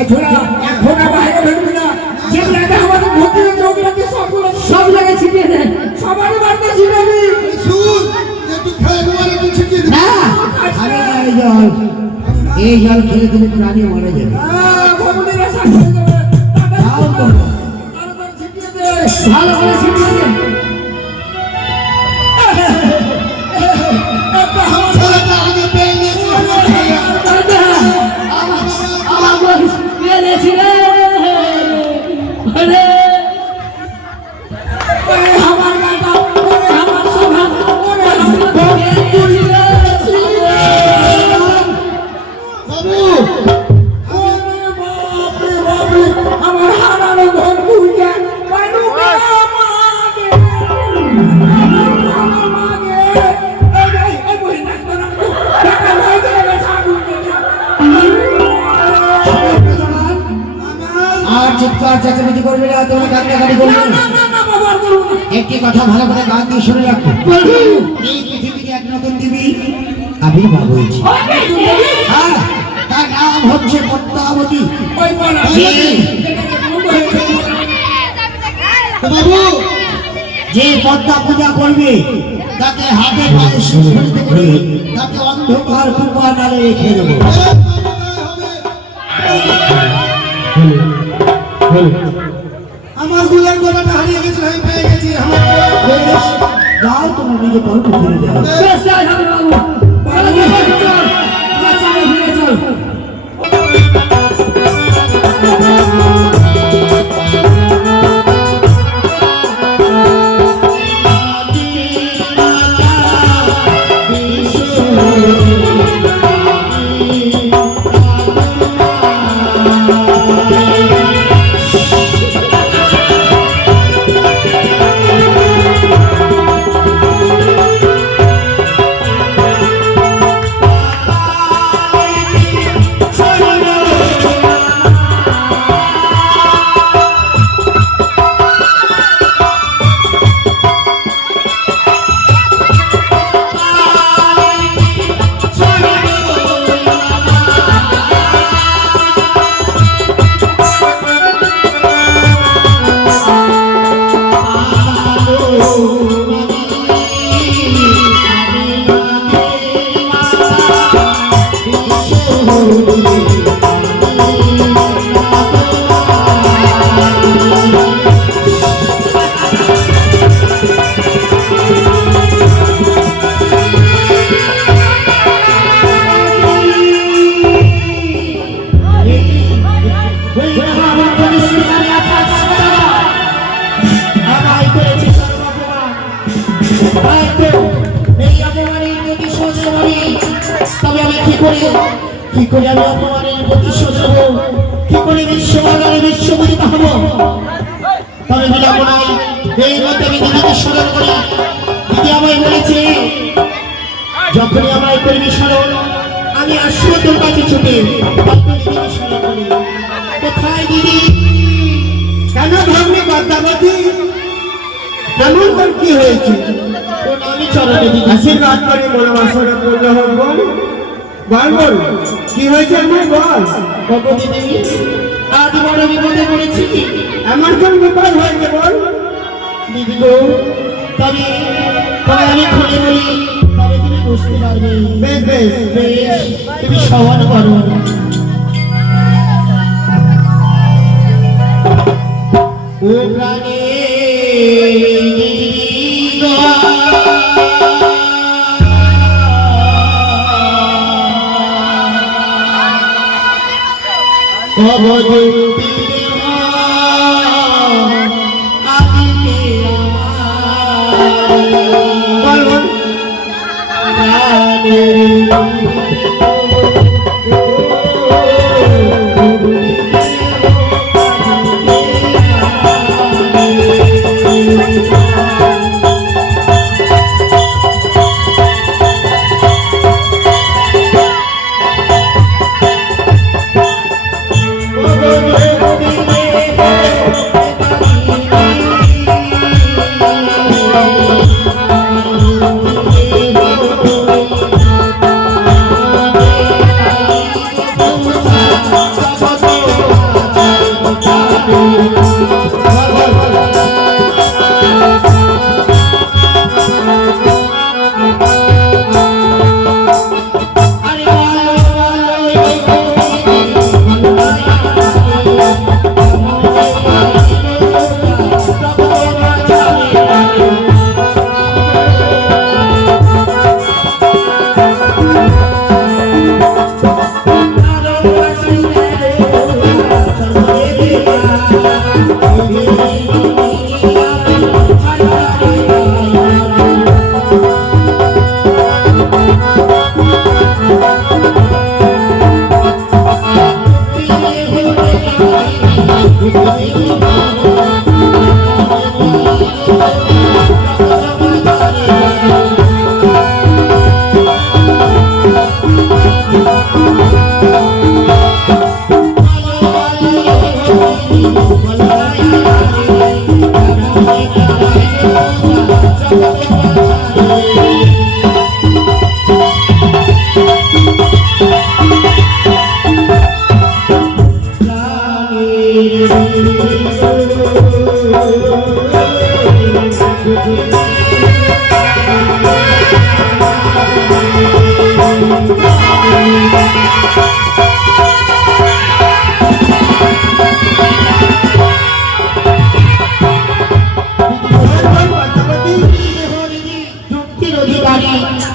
এখন বাইরে বেরোবি না, যে জায়গায় আমাদের ভর্তি হয়েছে ওগুলোকে সব জায়গায় ছিটিয়ে দেয়, সবারই বাড়িতে ছিটাবি। এই জল খেলে তুমি প্রাণী মরে যাবে, ভালো করে ছিটিয়ে দে। একটি কথা ভালো করে গান দিয়ে শুনে রাখো, এই পৃথিবীতে এক নতুন দেবী আবির্ভাব হয়েছে, তার নাম হচ্ছে পদ্মাবতী। যে পদ্মা পূজা করবে তাকে হাতে পায়ে সুশোভিত করে তাকে অন্ধকার কুপা নালে রেখে দেবো। আমার গুলার গলাটা হারিয়ে গেছে, আমি পেয়ে গেছি। যাও তোমার নিজে কল্প ফিরে যাও। কি করে আমি অপমানের প্রতিশোধ নেব, কি করে বিশ্ববাজারে বিশ্ববিদিত হব? তবে বিলম্ব নাই, এই মধ্যে আমি দিদিকে স্মরণ করি। দিদি আমায় বলেছে যখনই আমায় করবি স্মরণ আমি আসবো তোর কাছে ছুটে। দিদিকে স্মরণ করি। কোথায় দিদি? কেন ভাবলে পদ্মাবতী? এমন তোর কি হয়েছে? তোর নামই চরণে দিদি আশীর্বাদ করে মনোবাসনা পূর্ণ হোক। বল বল বল কি হয়েছে আমায় বল। বাবু দিদি আজ বড় বিপদে পড়েছি। আমার কোন বিপদ হয়েছে বল দিদি গো? তবে আমি খুলে বলি, তবে তুমি বুঝতে পারবে। বেশ বেশ বেশ, তুমি সহন করো। ও প্রাণে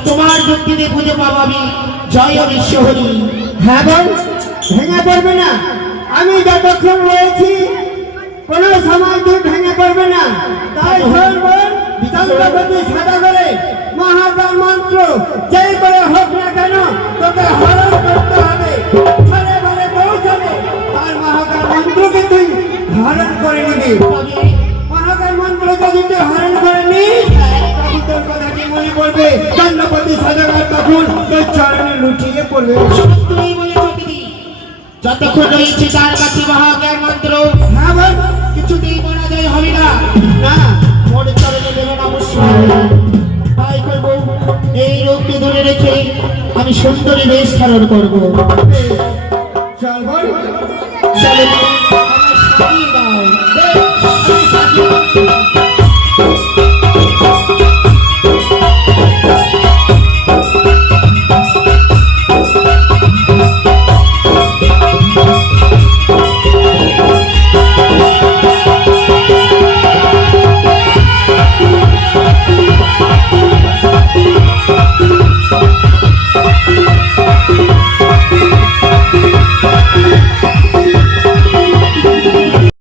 তোমার যুক্তিতে খুঁজে পাবাবি জয় বিশ্ব হরি। হ্যাঁ বল, ভেঙে পড়বে না। আমি যতক্ষণ রয়েছি কোনো সময় তুই ভেঙে পড়বে না। তাই শোন বল, চন্দ্রপতি সাদা করে মহাকাল মন্ত্র যেই করে হোক না কেন তোকে হরণ করতে হবে। ফলে বলে পৌঁছাবে আর মহাকাল মন্ত্রকে তুই হরণ করে নিবি। মহাকাল মন্ত্র যদি তুই হরণ করে নিস তখন তোর কথা কি মনে পড়বে? চন্দ্রপতি সাদাগার তখন তোর চরণে লুটিয়ে পড়বে। তুই বলেছ দিদি, যতক্ষণ রয়েছে তার কাছে মহাজ্ঞান মন্ত্র হ্যাঁ বল, কিছুতেই পরাজয় হবে না। না মোর চরণে দেবে নমস্কার। তাই করব, এই রূপকে ধরে রেখে আমি সুন্দরী বেশ ধারণ করবো। চল বল। চলো, আমার সাজিয়ে দাও। বেশ, আমি সাজিয়ে